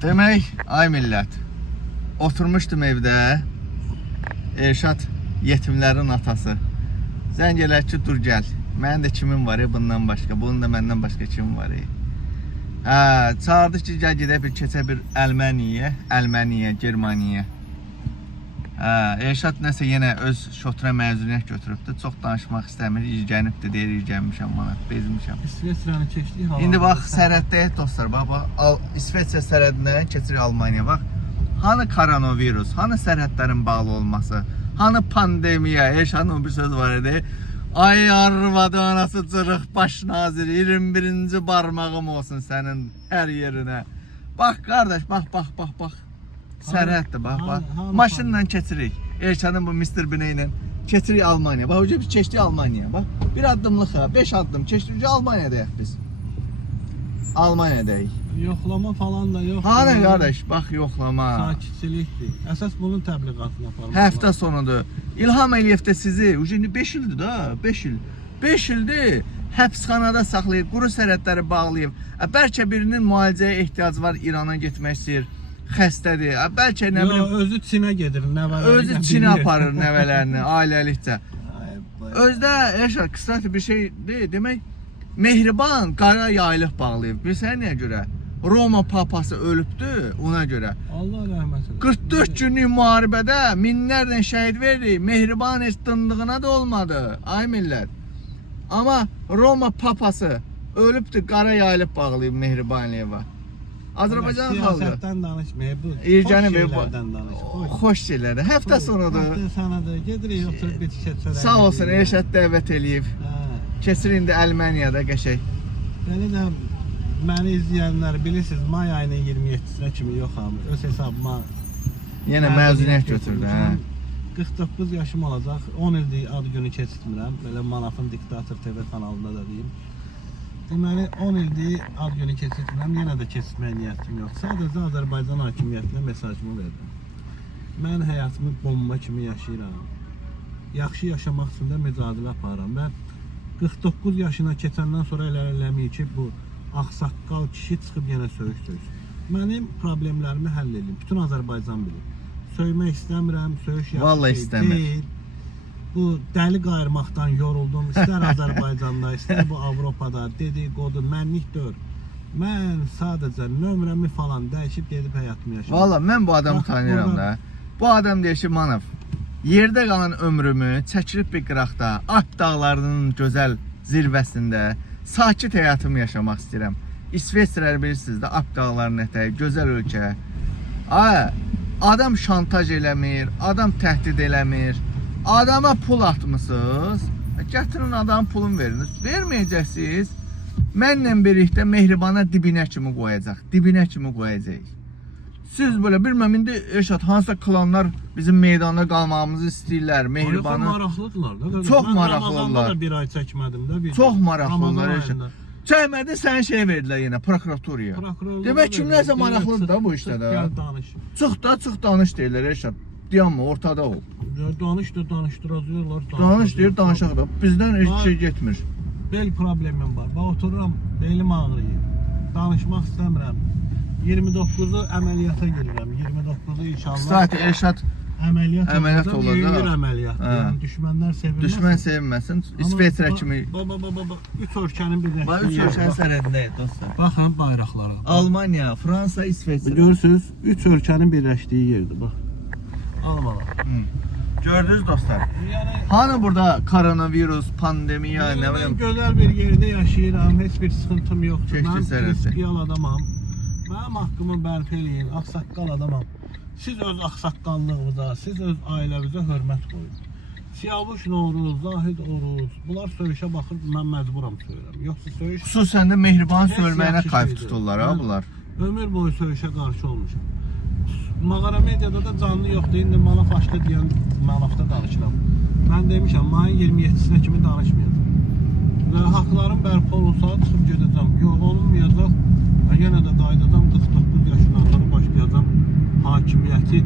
Demək, ay millət, oturmuşdum evdə, Elşad yetimlərin atası. Zəng elə ki, dur gəl. Mənim də kimin var bundan başqa, bunun da məndən başqa kim var? Çağırdı ki, gəl gedək bir keçə bir Əlməniyə, Germaniyə. Elşad nəsə yenə öz şotura məzuniyyət götürübdü. Çox danışmaq istəmir, irgənibdi, deyir, irgənmişəm bana, bezmişəm. İsveçrəni keçdik hava. İndi bax, sərhəddəyik dostlar, bax, İsveçrə sərhəddindən keçirik Almaniya, bax. Hani koronavirus, hani sərhədlərin bağlı olması, hani pandemiya, Elşadın bir söz var idi. Ay arvadı anası cırıq baş naziri, 21-ci barmağım olsun sənin hər yerinə. Bax, qardaş, bax. Sərhəddir, bax. Maşınla keçirik. Elşadın bu Mr. Bine ilə keçirik Almaniya. Bax, biz keçdik Almaniya. Bax, bir addımlıq, 5 addım keçdik, Almaniyadayıq biz. Almaniyadayıq. Yoxlama falan da yox. Hani qardaş, bax, yoxlama. Sakitçilikdir. Əsas bunun təbliğatını aparmaq. Həftə sonudur. İlham Əliyev də sizi, indi 5 ildir da, 5 il. 5 ildir həbsxanada saxlayıb, quru sərhədləri bağlayıb. Bəlkə birinin müalicəyə ehtiyacı var, İrana getmək istəyir, xəstədir. Bəlkə nə bilim, özü Çinə gedir, nəvələrini. özü Çinə aparır nəvələrini, ailəlikcə. Özdə Elşad qısası bir şey deyil, demək, Mehriban qara yaylıq bağlayıb. Bilsən nəyə görə? Roma papası ölübdü, ona görə. Allah rəhmət eləsin. 44 günlük müharibədə minlərlə şəhid verdi. Mehriban heç dındığına da olmadı. Ay millət. Amma Roma papası ölübdü, qara yaylıq bağlayıb Mehribaniyeva. Azərbaycan xalqı. Siyasətdən danışmayıb, bu İrgəni xoş şeylərdən danışıb. Xoş şeylərdən. Həftə sonudur. Həftə sanadır. Gedirik, oturub bir keçərək. Sağ olsun, Elşad dəvət eləyib. Keçir indi Əlmaniyada qəşəng. Belə də məni izləyənlər bilirsiniz, may ayının 27-sinə kimi yoxam. Öz hesabıma yenə məzuniyyət götürdü. 49 yaşım olacaq. 10 ildir ad günü keçirtmirəm. Belə Manafın Diktator TV kanalında da deyim. Deməli 10 ildir ad günü keçirtmirəm. Yenə də keçirtməyə niyyətim yox. Sadəcə Azərbaycan hakimiyyətinə mesajımı verdim. Mən həyatımı bomba kimi yaşayıram. Yaxşı yaşamaq üçün də mücadilə aparıram. Mən 49 yaşına keçəndən sonra eləməyib ki, bu ağsaqqal kişi çıxıb yenə söyüş söysün. Mənim problemlərimi həll edin. Bütün Azərbaycan bilir. Söymək istəmirəm, söyüş yaxşı şey deyil. Bu dəli qayırmaqdan yoruldum. İstər Azərbaycanda, istər bu Avropada, dedikodu, mənlik deyil. Mən sadəcə nömrəmi falan dəyişib gedib həyatımı yaşayıram. Valla mən bu adamı tanıyıram da. Bu adam deyir ki, Manav, yerdə qalan ömrümü çəkilib bir qıraqda, Alp dağlarının gözəl zirvəsində sakit həyatımı yaşamaq istəyirəm. İsveçrəli bilirsiniz də, Alp dağlarının ətəyi, gözəl ölkə. Adam şantaj eləmir, adam təhdid eləmir. Adama pul atmışsınız, gətirin adamın pulunu veriniz. Verməyəcəksiniz, mənlə birlikdə Mehribana dibinə kimi qoyacaq, dibinə kimi qoyacaq. Siz belə bilməm, indi Elşad, hansısa klanlar bizim meydanda qalmağımızı istəyirlər, Mehribanı. Maraqlıdırlar da. Çox maraqlıdırlar. Ramazanda da bir ay çəkmədim də. Çox maraqlıdırlar Elşad. Çəkmədi, sən şey verdilər yenə, prokuraturaya. Demək ki, nəsə maraqlıdır da bu işdə də. Çıx danış deyirlər Elşad. Dayanma, ortada ol. Danışdıracaqlar. Danış deyir, danışaq da. Bizdən heç şey getmir. Bel problemim var. Bax, otururam, belim ağrıyır. Danışmaq istəmirəm. 29'u əməliyyata girirəm. 29'u inşallah. Kısati Elşad əməliyyat olacaq. Yüngül əməliyyat. Yəni düşmənlər sevinməsin. Düşmən sevinməsin. İsveçrə kimi. Baba. 3 ölkənin birləşdiyi. Bax 3 ölkənin sərhədindəyik dostlar. Baxın bayraqlara. Almaniya, Fransa, İsveçrə. Görürsüz, 3 ölkənin birləşdiyi yerdir bax. Al bax. Gördünüz dostlar. Yəni hani burada koronavirus, pandemiya, nə bilim, gözəl bir yerdə yaşayıram, heç bir sıxıntım yoxdur. Keçdi sərhəddə. Mən adamam. Mənim haqqımı bərpa eləyin, ağsaqqal adamam. Siz öz ağsaqqallığınıza, siz öz ailəvizə hörmət qoyun. Siyavuş Novruz, Zahid Oruz, bunlar söyüşə baxır, mən məcburam söyürəm. Yoxsa söyüş... Xüsusən də Mehriban söyülməyinə qayf tuturlar ha bunlar. Ömür boyu söyüşə qarşı olmuşam. Mağara mediada da canlı yoxdur, indi Manaf aşdı deyən Manafda danışıram. Mən demişəm, mayın 27-sinə kimi danışmayacam. Və haqlarım bərpa olursa çıxıb gedəcəm. Yox, olunmayacaq. Yenə də qaydadam 49 yaşından sonra başlayacam hakimiyyəti,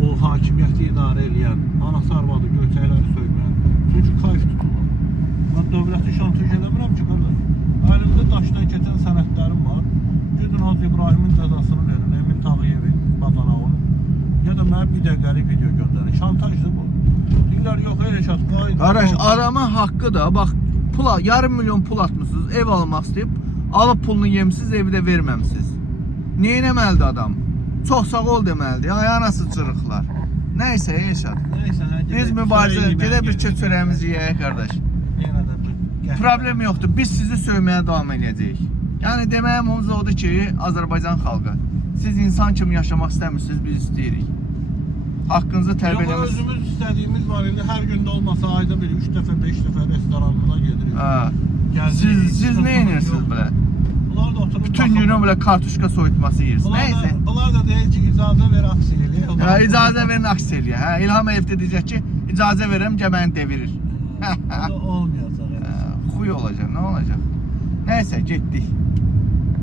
o hakimiyyəti idarə edən, anası arvadı göçəkləri söyməyən. Çünki kayf tuturlar. Mən dövləti şantaj eləmirəm ki, qardaş. Əlimdə daşdan keçən sənədlərim var. Gidin Hacı İbrahimin cəzasını verin. mənə bir dəqiqəlik video göndərin. Şantajdır bu. Deyirlər, yox, Elşad, qoy. Qardaş, arama haqqı da, bax, pula, yarım milyon pul atmışsınız, ev almaq istəyib, alıb pulunu yemişsiniz, evi də verməmişsiniz. Niyə eləməlidir adam? Çox sağ ol deməlidir, ay anası cırıqlar. Nəysə, Elşad. Nəysə, Biz mübarizə, gedə bir çörəyimizi yeyək, qardaş. Yenə də Problem yoxdur, biz sizi söyməyə davam edəcəyik. Yəni, deməyim omuz odur ki, Azərbaycan xalqı, siz insan kimi yaşamaq istəmirsiniz, biz istəyirik. Haqqınızı tələb Yox, eləmişsiniz. özümüz istədiyimiz var. İndi hər gündə olmasa ayda bir 3 dəfə, 5 dəfə restoranına gedirik. Siz nə edirsiniz belə? Bunlar da oturub Bütün günü belə kartuşka soyutması yeyirsiniz. Nəysə. Bunlar da deyir ki, icazə ver aks eləyək. İcazə verin aks eləyə. İlham Əliyev də deyəcək ki, icazə verirəm, gəməni devirir. Olmayacaq. Xuy olacaq, nə olacaq? Nəysə, getdik.